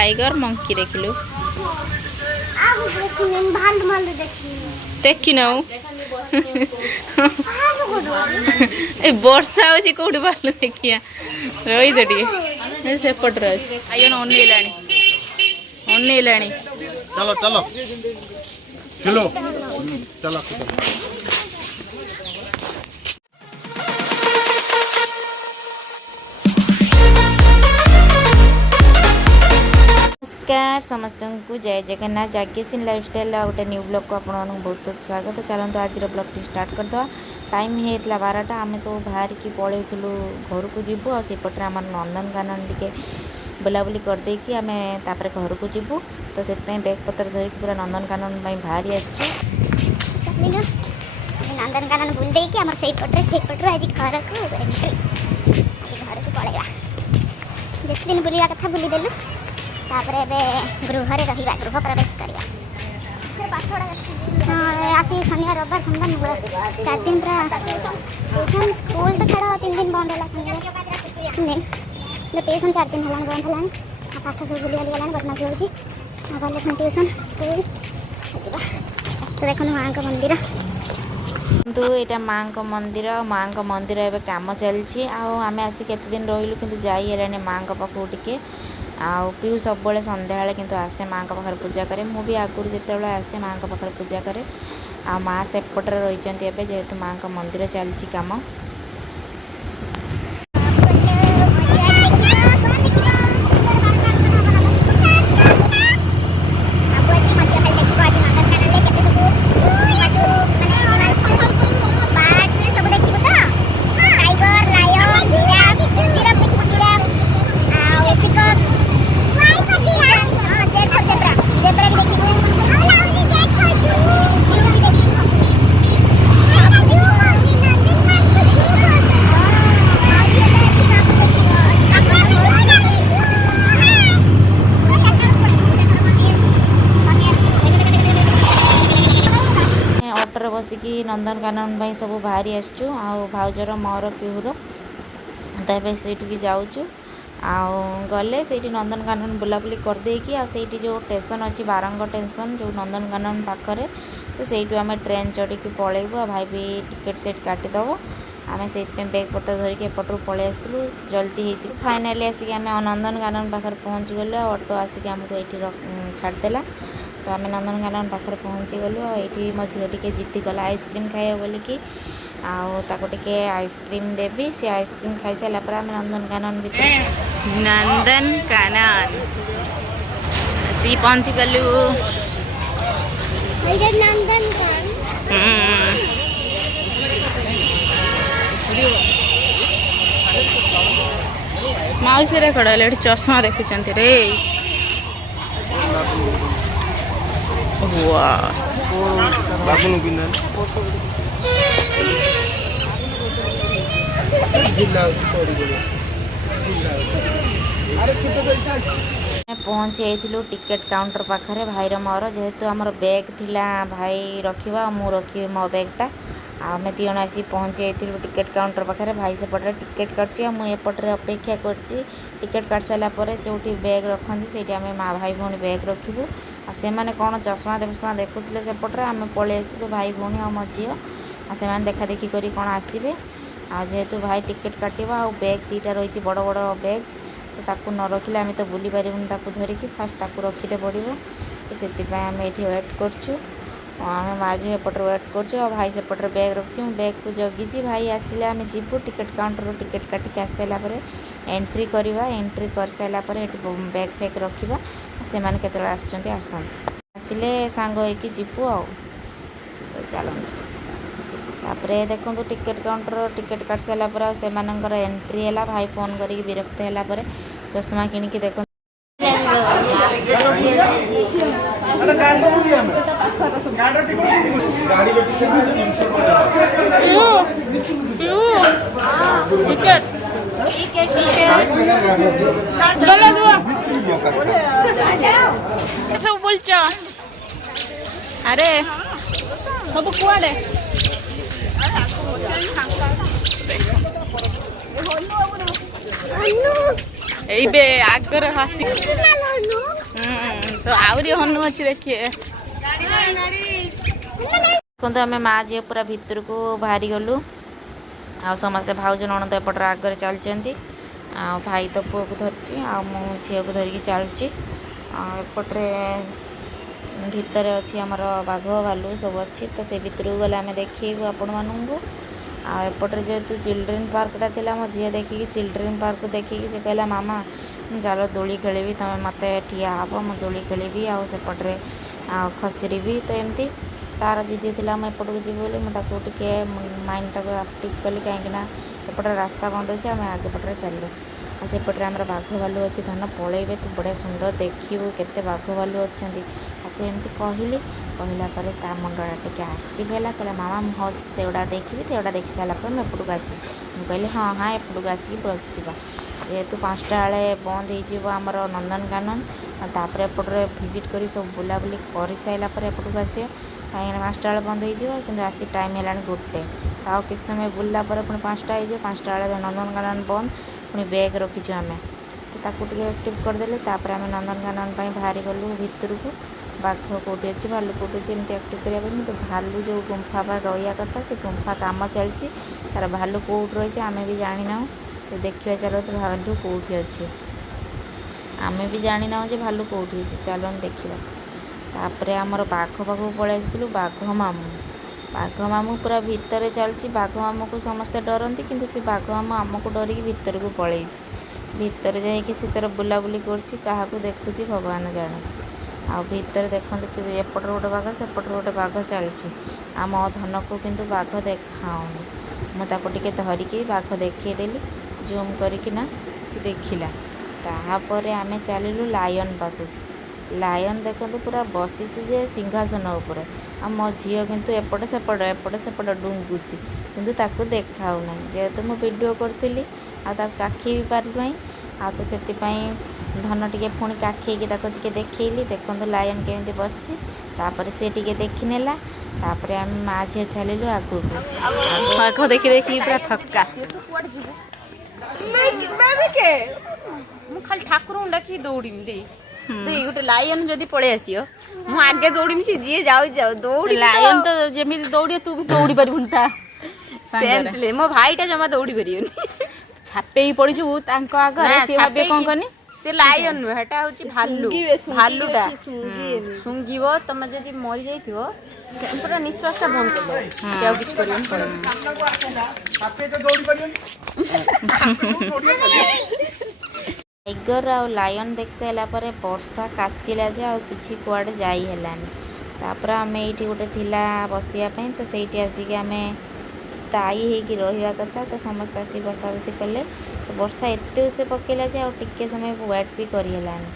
Tiger monkey देखिलु देखी ना ए वर्षा होची कोठी भालू देखिया रही दे टिके सेपटर अछि आयन ओनेलाणी चलो चलो चलो चलो नमस्कार समस्त को जय जगन्नाथ जागेसिन लाइफस्टाइल गोटे न्यू ब्लॉग को आप बहुत स्वागत। चलते आज ब्लॉग टी स्टार्ट करदे टाइम होता 12टा आम सब बाहर की पलैलु घर को जीवु आसपटे आम नंदनकानन टे बुलाबुली करदे कि आम घर को जीवु तो से बैग पत्र धरिकी पूरा नंदनकानन बाहरी आसचु नंदनकानन बुल देकी आम से पटरे आज घर को एंट्री घर को पलैया जिते दिन बुलवा कथा बुलीदेलु तापर गृह रहा गृह प्रवेश करवा हाँ आसी शनिवार रविवार सोमवार मंगलवार 4 दिन पूरा ट्यूशन स्कूल तो छाड़ 3 दिन बंद है 3 दिन ट्यूशन 4 दिन है बंद है पाठ सब बुली गला बदमाशी हो गले ट्यूशन स्कूल तो देख माँ का मंदिर तो यहाँ माँ का मंदिर एवं कम चलती आम आसी केते दिन रही कि जाइए माँ पाखु टिके पीऊ सब संध्या किंतु आसे माँ का पाखर पूजा करे मुझे आगुरी जिते आसे माँ का पाखर पूजा करे आ माँ सेपटे रही जेहेतु माँ का मंदिर चलती कम बसिकी नंदनकानन सब बाहरी आसचु भाउजर मोर पीहूर तो ये से जाऊँ गले से नंदनकानन बुलाबुली करदेकी आईटी जो स्टेशन अच्छी बारंग स्टेशन जो नंदनकानन पाखरे तो सहीठू आम ट्रेन चढ़ी पलैबू आ भाई भी टिकेट सेट काटिदेव आम से बैग पत्र धरिकी एपटू पलि आसलु जल्दी हो फाइनाली आसिक आम नंदनकानन पाखे पहुँची गलु ऑटो आसिक आमको ये छाड़देला तो आम नंदनकानन पाखे पहुँची गलु ये मो झील टे जिद्दी गला आइसक्रीम खाइब बोलिकी टे आइसक्रीम देवी सी आइसक्रीम खाई सारापर आम नंदनकानन भीतर नंदनकानन सी पहुँची गलु मौसी कड़े चश्मा देखुं रे पहुँची जाइलु टिकेट काउंटर पाखे भाईर मोर जेहेतु आमर बैग थिला भाई रखा मु रखी मो बैगटा आम दी जन आसी पहुँची जाइलु टिकेट काउंटर पाखे भाई सेपटे टिकेट काटची मुझे अपेक्षा करची टिकेट काट सारापर से बैग रखती से आम माँ भाई भौणी बैग रखू से मैंने कौन चश्मा देशमा देखुले सेपटे आम पलि आसलु भाई भौणी आ मो झी से देखा देखी कर कौन आसबे जेहेतु भाई टिकेट काटिबा आ बैग 2टा रही बड़ बड़ बैग तो ताकू न रखिले आम तो बुली पारूनी धरिकी फास्ट ताकू रखीदे पड़ो से आम ये वेट करचु आम माँ झी एपटे वेट करचु भाई सेपटे बैग रखी बैग को जगिची भाई आसिले आम जीवु टिकेट काउंटर टिकेट काटिक आस सारापर एंट्री करवा एंट्री कर सारापर बैग फैग रखा से मैंने केतले आसले सांग होइकी जीवु आ तो चलते तापर देखो टिकेट काउंटर टिकेट काट सारापर से एंट्री है भाई फोन करके विरक्त है चश्मा किणिकी देखो सब बोलच अरे सब कुआडे ଏଇବେ ଆଗରେ ହାସି ତ ଆହୁରି ହନୁ ଅଛି ଦେଖିଏ। ଦେଖନ୍ତୁ ଆମେ ମା ଝିଅ ପୁରା ଭିତରକୁ ବାହାରି ଗଲୁ। ଆଉ ସମସ୍ତେ ଭାଉଜ ନଣନ୍ଦ ଏପଟରେ ଆଗରେ ଚାଲିଛନ୍ତି। ଆଉ ଭାଇ ତ ପୁଅକୁ ଧରିଛି ଆଉ ମୁଁ ଝିଅକୁ ଧରିକି ଚାଲୁଛି। ଆଉ ଏପଟରେ ଭିତରେ ଅଛି ଆମର ବାଘ ଭାଲୁ ସବୁ ଅଛି। ତ ସେ ଭିତରକୁ ଗଲେ ଆମେ ଦେଖେଇବୁ ଆପଣମାନଙ୍କୁ। ଆଉ ଏପଟରେ ଯେହେତୁ ଚିଲଡ୍ରେନ୍ ପାର୍କଟା ଥିଲା, ମୋ ଝିଅ ଦେଖିକି ଚିଲଡ୍ରେନ୍ ପାର୍କ ଦେଖିକି ସେ କହିଲା ମାମା ଚାଲ ଦୋଳି ଖେଳିବି, ତୁମେ ମୋତେ ଠିଆ ହେବ ମୁଁ ଦୋଳି ଖେଳିବି ଆଉ ସେପଟରେ ଆଉ ଖସିରିବି। ତ ଏମିତି ତାର ଜିଦି ଥିଲା ମୁଁ ଏପଟକୁ ଯିବି ବୋଲି, ମୁଁ ତାକୁ ଟିକେ ମାଇଣ୍ଡଟାକୁ ଆକ୍ଟିଭ୍ କଲି କାହିଁକିନା ଏପଟରେ ରାସ୍ତା ବନ୍ଦ ଅଛି। ଆମେ ଆଗ ପଟରେ ଚାଲିଲୁ। ଆଉ ସେପଟରେ ଆମର ବାଘ ଭାଲୁ ଅଛି, ଧନ ପଳେଇବେ ତୁ ବଢ଼ିଆ ସୁନ୍ଦର ଦେଖିବୁ କେତେ ବାଘ ଭାଲୁ ଅଛନ୍ତି। ତାକୁ ଏମିତି କହିଲି, କହିଲା ପରେ ତା ମୁଣ୍ଡଟା ଟିକେ ଆକ୍ଟିଭ୍ ହେଲା। କହିଲା ମାମା ମୁଁ ହଁ ସେଗୁଡ଼ା ଦେଖିବି, ସେଗୁଡ଼ା ଦେଖି ସାରିଲା ପରେ ମୁଁ ଏପଟକୁ ଆସିବି। ମୁଁ କହିଲି ହଁ ହଁ ଏପଟକୁ ଆସିକି ବସିବା। ଯେହେତୁ 5ଟା ବେଳେ ବନ୍ଦ ହେଇଯିବ ଆମର ନନ୍ଦନକାନନ, ତାପରେ ଏପଟରେ ଭିଜିଟ୍ କରି ସବୁ ବୁଲାବୁଲି କରିସାରିଲା ପରେ ଏପଟକୁ ଆସିବା। କାହିଁକିନା 5ଟା ବେଳେ ବନ୍ଦ ହେଇଯିବ, କିନ୍ତୁ ଆସି ଟାଇମ୍ ହେଲାଣି 1। ତ ଆଉ କିଛି ସମୟ ବୁଲିଲା ପରେ ପୁଣି 5ଟା ହେଇଯିବ। 5ଟା ବେଳେ ନନ୍ଦନକାନନ ବନ୍ଦ, ପୁଣି ବ୍ୟାଗ୍ ରଖିଛୁ ଆମେ। ତ ତାକୁ ଟିକେ ଆକ୍ଟିଭ୍ କରିଦେଲେ ତାପରେ ଆମେ ନନ୍ଦନକାନନ ପାଇଁ ବାହାରି ଗଲୁ ଭିତରକୁ। ବାଘ କେଉଁଠି ଅଛି ଭାଲୁ କେଉଁଠି ଅଛି ଏମିତି ଆକ୍ଟିଭ୍ କରିବା ପାଇଁ। କିନ୍ତୁ ଭାଲୁ ଯେଉଁ ଗୁମ୍ଫା ବା ରହିବା କଥା ସେ ଗୁମ୍ଫା କାମ ଚାଲିଛି। ତାର ଭାଲୁ କେଉଁଠି ରହିଛି ଆମେ ବି ଜାଣିନାହୁଁ। ତ ଦେଖିବା ଚାଲ ତ ଭାଲୁ କେଉଁଠି ଅଛି, ଆମେ ବି ଜାଣିନାହୁଁ ଯେ ଭାଲୁ କେଉଁଠି ଅଛି। ଚାଲନ୍ତୁ ଦେଖିବା। ତାପରେ ଆମର ବାଘ ପାଖକୁ ପଳେଇ ଆସିଥିଲୁ। ବାଘ ମାମୁଁ ପୁରା ଭିତରେ ଚାଲିଛି। ବାଘ ମାମୁଁକୁ ସମସ୍ତେ ଡରନ୍ତି, କିନ୍ତୁ ସେ ବାଘ ମାମୁଁ ଆମକୁ ଡରିକି ଭିତରକୁ ପଳେଇଛି। ଭିତରେ ଯାଇକି ସେ ତାର ବୁଲାବୁଲି କରୁଛି, କାହାକୁ ଦେଖୁଛି ଭଗବାନ ଜାଣେ। ଆଉ ଭିତରେ ଦେଖନ୍ତୁ କି ଏପଟରେ ଗୋଟେ ବାଘ ସେପଟରେ ଗୋଟେ ବାଘ ଚାଲିଛି। ଆମ ଧନକୁ କିନ୍ତୁ ବାଘ ଦେଖାଉନି। ମୁଁ ତାକୁ ଟିକେ ଧରିକି ବାଘ ଦେଖେଇଦେଲି ଜୁମ୍ କରିକିନା, ସେ ଦେଖିଲା। ତାପରେ ଆମେ ଚାଲିଲୁ ଲାୟନ୍ ପାଖକୁ। ଲାୟନ୍ ଦେଖନ୍ତୁ ପୁରା ବସିଛି ଯେ ସିଂହାସନ ଉପରେ। ଆଉ ମୋ ଝିଅ କିନ୍ତୁ ଏପଟ ସେପଟ ଡୁଙ୍ଗୁଛି, କିନ୍ତୁ ତାକୁ ଦେଖାଉନାହିଁ। ଯେହେତୁ ମୁଁ ଭିଡ଼ିଓ କରୁଥିଲି ଆଉ ତାକୁ କାଖେଇ ବି ପାରିଲୁନାହିଁ। ଆଉ ତ ସେଥିପାଇଁ ଧନ ଟିକେ ପୁଣି କାଖେଇକି ତାକୁ ଟିକେ ଦେଖେଇଲି। ଦେଖନ୍ତୁ ଲାୟନ୍ କେମିତି ବସିଛି। ତାପରେ ସେ ଟିକେ ଦେଖିନେଲା। ତାପରେ ଆମେ ମା ଝିଅ ଚାଲିଲୁ ଆଗକୁ। ବାଘ ଦେଖି ଦେଖି ପୁରା ଥକ୍କା। ମୁଁ ଖାଲି ଠାକୁରଙ୍କୁ ଡାକି ଦୌଡ଼ିବି ଦେଇ ଗୋଟେ ଲାୟନ ଯଦି ପଳେଇ ଆସିବ ମୁଁ ଆଗେ ଦୌଡ଼ିବି, ସେ ଯିଏ ଯାଉଛି ଯାଉ ଦୌଡ଼ି। ଲାୟନ ତ ଯେମିତି ଦୌଡ଼ିବ ତୁ ବି ଦୌଡ଼ି ପାରିବୁନି ତା ସେମିତି। ମୋ ଭାଇଟା ଜମା ଦୌଡ଼ି ପାରିବନି। ଛାପେଇ ପଡ଼ିଯିବୁ ତାଙ୍କ ଆଗରେ, ସେ ଭାବିବେ କ'ଣ କହନି ସେ ଲାୟନ ନୁହେଁ, ହେଟା ହେଉଛି ଭାଲୁ। ଭାଲୁଟା ଶୁଙ୍ଘିବ, ତମେ ଯଦି ମରିଯାଇଥିବ ପୁରା ନିଶ୍ୱାସଟା ବନ୍ଦ କରିଦେବ, ସେ ଆଉ କିଛି କରିବନି। ଟାଇଗର ଆଉ ଲାୟନ୍ ଦେଖି ସାରିଲା ପରେ ବର୍ଷା କାଚିଲା ଯେ ଆଉ କିଛି କୁଆଡ଼େ ଯାଇ ହେଲାନି। ତାପରେ ଆମେ ଏଇଠି ଗୋଟେ ଥିଲା ବସିବା ପାଇଁ, ତ ସେଇଠି ଆସିକି ଆମେ ସ୍ଥାୟୀ ହେଇକି ରହିବା କଥା। ତ ସମସ୍ତେ ଆସିକି ବସାବସି କଲେ। ତ ବର୍ଷା ଏତେ ଉଷେ ପକେଇଲା ଯେ ଆଉ ଟିକେ ସମୟ ୱେଟ୍ ବି କରିହେଲାନି।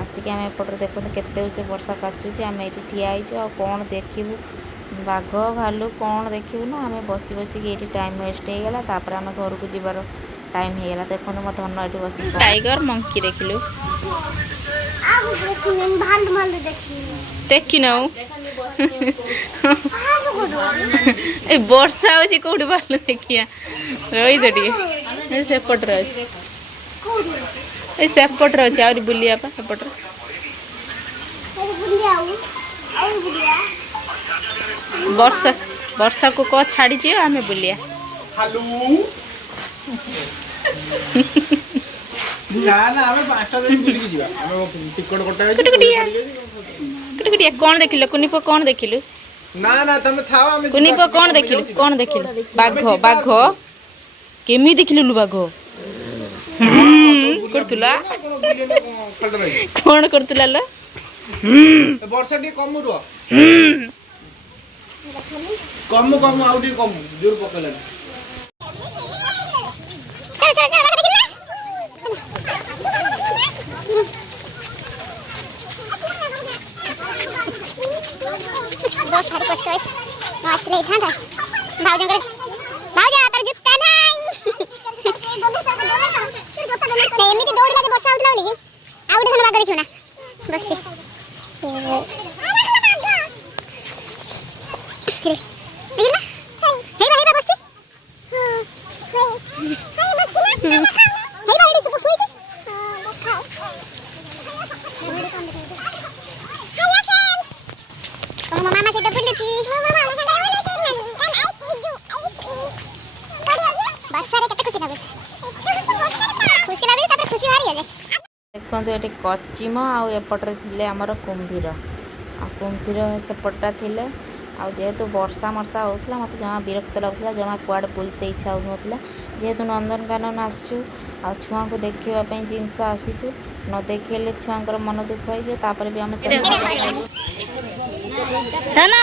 ଆସିକି ଆମେ ଏପଟରେ ଦେଖନ୍ତୁ କେତେ ଉଷେ ବର୍ଷା କାଚୁଛି। ଆମେ ଏଇଠି ଠିଆ ହେଇଛୁ, ଆଉ କ'ଣ ଦେଖିବୁ ବାଘ ଭାଲୁ କ'ଣ ଦେଖିବୁ ନା। ଆମେ ବସି ବସିକି ଏଇଠି ଟାଇମ୍ ୱେଷ୍ଟ ହେଇଗଲା। ତାପରେ ଆମେ ଘରକୁ ଯିବାର ଟାଇମ୍ ହେଇଗଲା। ଦେଖନ୍ତୁ ମୋ ଧନ ଏଠି ବସିକି ଟାଇଗର ମଙ୍କି ଦେଖିଲୁ, ଦେଖିନଉ। ଏ ବର୍ଷା ହଉଛି କୋଉଠି ଭାଲୁ ଦେଖିଆ, ରହିଛ ଟିକେ ସେପଟରେ ଅଛି। ଏ ସେପଟରେ ଅଛି ଆହୁରି ବୁଲିବା ପା ସେପଟରେ। ବର୍ଷାକୁ କହ ଛାଡ଼ିଯିବ ଆମେ ବୁଲିବା। ନା ନା ଆମେ 5ଟା ଯାଇ ବୁଲିକି ଯିବା। ଆମେ ଟିକଟ କଟା ହେଇଛି। କ'ଣ ଦେଖିଲୁ କୁନିପ? କ'ଣ ଦେଖିଲୁ? ନା ନା ତମେ ଥାଅ, ଆମେ କୁନିପ କ'ଣ ଦେଖିଲୁ? କ'ଣ ଦେଖିଲୁ? ବାଘ କେମିତି ଦେଖିଲୁ ବାଘ? କରୁଥିଲା କ'ଣ କରୁଥିଲା ଲୋ? ବର୍ଷା ଟିକେ କମୁ ରୁହ, କମୁ ଆଉ ଟିକେ କମୁ, ଜୋର ପକେଇଲାନି। बहुत भारी कष्ट है आसले था भाउज भाउज तार जुत्ता नाही एमिति दौड़ लागे वर्षा होतला बोली आ उठे धन बाग देखियो ना बस ଦେଖନ୍ତୁ ଏଠି କଚିମ ଆଉ ଏପଟରେ ଥିଲେ ଆମର କୁମ୍ଭୀର ଆଉ କୁମ୍ଭୀର ସେପଟଟା ଥିଲେ ଆଉ ଯେହେତୁ ବର୍ଷା ହେଉଥିଲା ମୋତେ ଜମା ବିରକ୍ତ ଲାଗୁଥିଲା ଜମା କୁଆଡ଼େ ବୁଲତେ ଇଚ୍ଛା ହେଉନଥିଲା ଯେହେତୁ ନନ୍ଦନକାନନ ଆସୁଛୁ ଆଉ ଛୁଆଙ୍କୁ ଦେଖିବା ପାଇଁ ଜିନିଷ ଆସିଛୁ ନ ଦେଖିଲେ ଛୁଆଙ୍କର ମନ ଦୁଃଖ ହେଇଯାଏ ତାପରେ ବି ଆମେ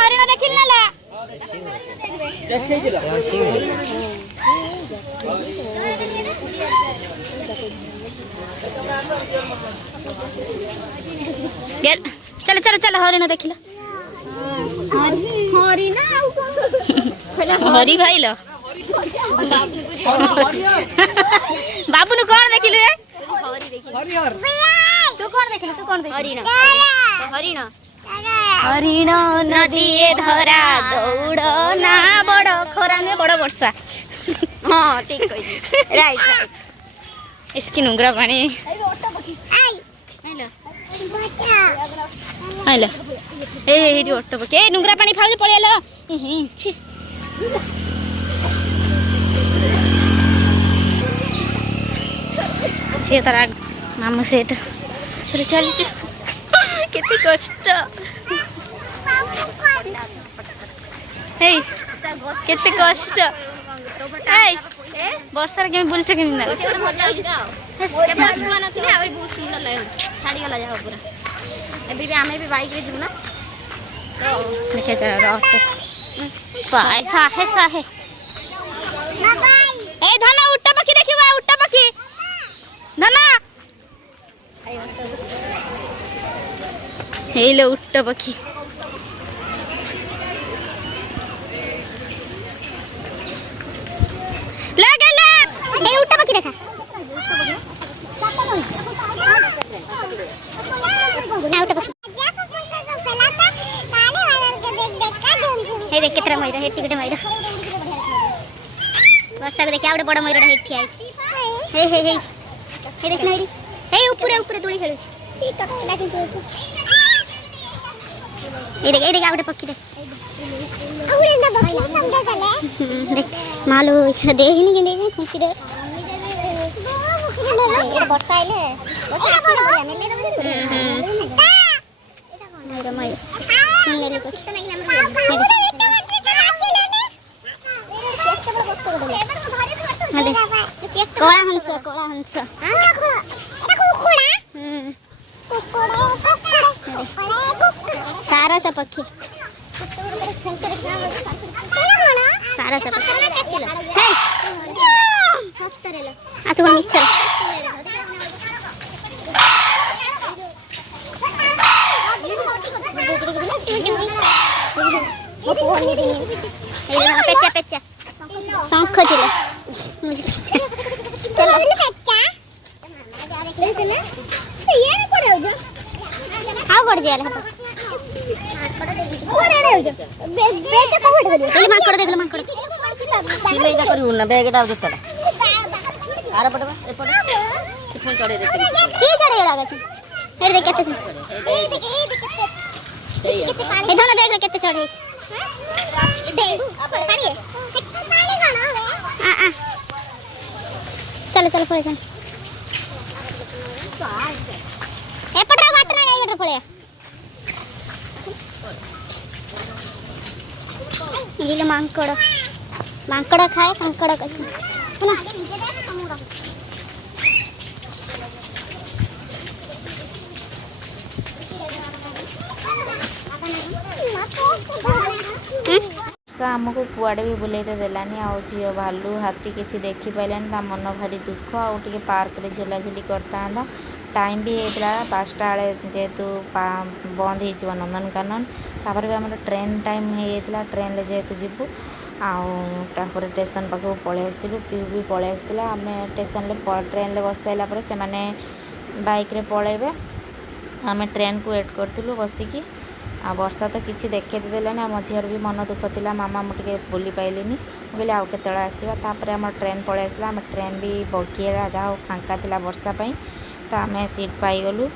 ହରିଣ ଦେଖିଲ ନା चल चल चल हरिण देखिल हरिण हरी भाईल बाबू कौन देखिल तू कौन देखिल तू कौन हरिण हरिण हरिण नदी धरा दौड़ ना बड़ खरा में बड़ वर्षा हाँ ठीक राइट राइट इसकी नुंगरा पानी हेलो ए ऑटो पके नुंगरा पानी खाऊ पळेलो छी छे तारा मामू सहित चल चल केते कष्ट हे केते कष्ट ए वर्षा के बुलछ के ना मजा आइ जाओ केबा छुआ नथिले आबे बहुत सुंदर लागे छाड़ी गला जाओ पूरा अभी भी आमे भी बाइक रे जुना तो देखा चला ऑटो पैसा है साहे ए धना उट्टा पक्षी देखिबा उट्टा पक्षी धना हेलो उट्टा पक्षी लगे ले ए उट्टा पक्षी देखा ना उट्टा पक्षी हे देख केतरा मयूर हे टिकटे मयूर वर्षा को देखिए आउटे बड़ मयूर हे ठिया हे हे हे हे देख ना हे ऊपर ऊपर दोली खेलु ये देख आउटे पक्षी देख उड़े ना पक्षी समझे चले देख मालो इछा दे ही नहीं के खुशी दे वर्षा आइले वर्षा कोन बोलिया मेले मयूर मयूर सुनले पक्षी तो नहीं ना कोला हंस सारा सा पक्षी सारा सा आ तो मिक्सर पेचा पेचा शंख चिले मुझे चलो पेचा देख ना ये नहीं पड़े हो जो हाउ कर जे रहा कोड़े रे हो जो बेटा कोड कर ले माकड़ देख लो माकड़ चिले जा करू ना बैग डाल देता आरा पड़बा ए पड़े फोन चढ़े देख की चढ़े एड़ा गछ हे देख केते ए देख केते ए धना देख केते चढ़े देडू पानी है पानी खाना है आ चलो चलो पड़े चल ए पटरा वाट ना नहीं पड़े ये मांकड़ मांकड़ खाए कंकड़ कैसे ना आमको कुआड़े भी बुलेते देलानी आउ झील भालू हाथी किसी देखी पाइलानी ता मन भारी दुख आउ टे पार्क रे झुलाझुली करता टाइम भी होता 5टा बेले जेहेतु बंद हो नंदनकानन तापर भी आम ट्रेन टाइम होता ट्रेन रे जेहेतु जीवु आउे स्टेशन पाखक पलि आसलु पीऊ भी पलि आसला आम स्टेशन ट्रेन रे बस सारा पर से बाइक रे पलैबे आम ट्रेन को वेट करूँ बसिकी आ वर्षा तो किसी देखे देलानी आम झीर भी मन दुख था मामा मुझे बुली पाइलिनी मुझे आउ केत आसवा तापर आम ट्रेन पलि आसला आम ट्रेन भी बगिएला जहाँ फांका था वर्षा पाई तो आम सीट पाईगलु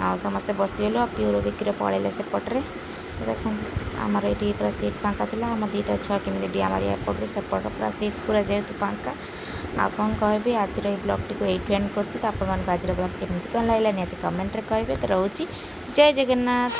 आ समस्ते बसीगलु आ प्यूर बिक्री पलैले सेपटे देखो आमर ये पूरा सीट फांका था आम 2टा छुआ केमी डिया मारिया एपटू सेपट पूरा सीट पूरा जेहेतु फांका ଆଉ କ'ଣ କହିବି ଆଜିର ଏଇ ବ୍ଲଗ୍ଟିକୁ ଏଇଠୁ ଏଣ୍ଡ କରୁଛି। ତ ଆପଣମାନଙ୍କୁ ଆଜିର ବ୍ଲଗ୍ କେମିତି କ'ଣ ଲାଗିଲା ନିହାତି କମେଣ୍ଟରେ କହିବେ। ତ ରହୁଛି ଜୟ ଜଗନ୍ନାଥ।